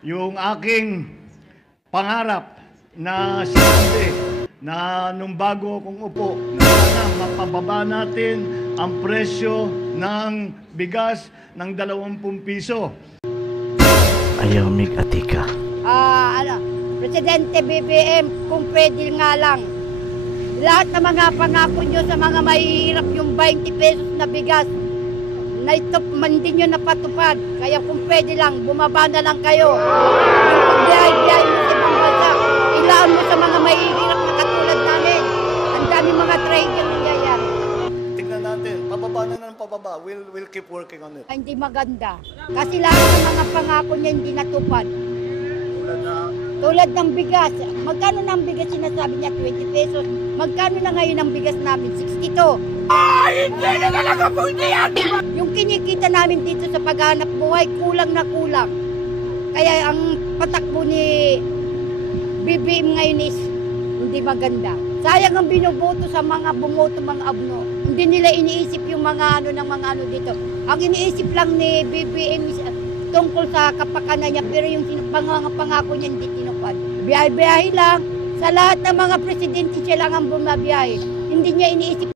Yung aking pangarap na sinabi na nung bago akong upo, na sana mapababa natin ang presyo ng bigas ng 20 piso. Ayaw mig atika. Presidente BBM, kung pwede nga lang, lahat ng mga pangako nyo sa mga mahihirap yung 20 pesos na bigas, na ito man din nyo napatupad. Kaya kung pwede lang, bumaba na lang kayo. Yung pagbiyahe-biyahe mo sa ibang bansa, ilaan mo sa mga mahihirap na katulad namin. Ang dami mga trade yung nangyayari. Tingnan natin, pababa na ng pababa. We'll keep working on it. Ay, hindi maganda. Kasi lahat ng mga pangako niya hindi natupad. Tulad ng bigas. Magkano na ang bigas sinasabi niya? 20 pesos. Magkano na ngayon ang bigas namin? 62. Hindi na talaga po yan! Yung kinikita namin dito sa paghanap buhay, kulang na kulang. Kaya ang patakbo ni BBM ngayon is hindi maganda. Sayang ang binuboto sa mga bumoto, mga abno. Hindi nila iniisip yung mga ano dito. Ang iniisip lang ni BBM is tungkol sa kapakanan niya, pero yung pangako niya hindi tinupad. Biyahe-biyahe lang. Sa lahat ng mga presidente siya lang ang bumabiyahe. Hindi niya iniisip